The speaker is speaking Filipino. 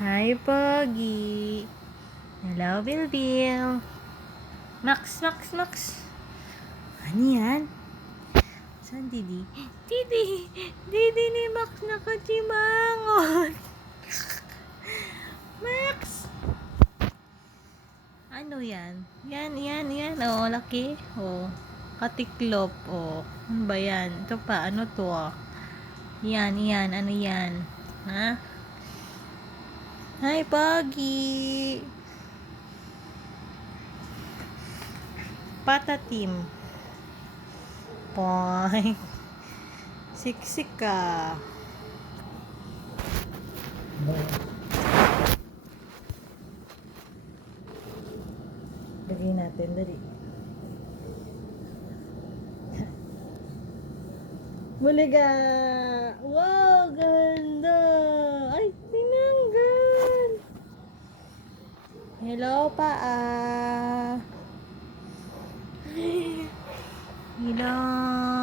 Hi, Pogi. Hello, Bilbil. Max, Max, Max. Ano yan? Saan, Didi? Didi! Didi ni Max nakatimangon. Max! Ano yan? Yan. Oh, laki. Oh, katiklop. Oh, ano ba yan? Ito pa, ano to ah? Yan. Ano yan? Ha? Hi, Pogi. Patatim. Poy. Siksik ka. Lagay natin, dali. Buliga! Wow, ganda! Ay, tinanggal! Hello, paa! Hello!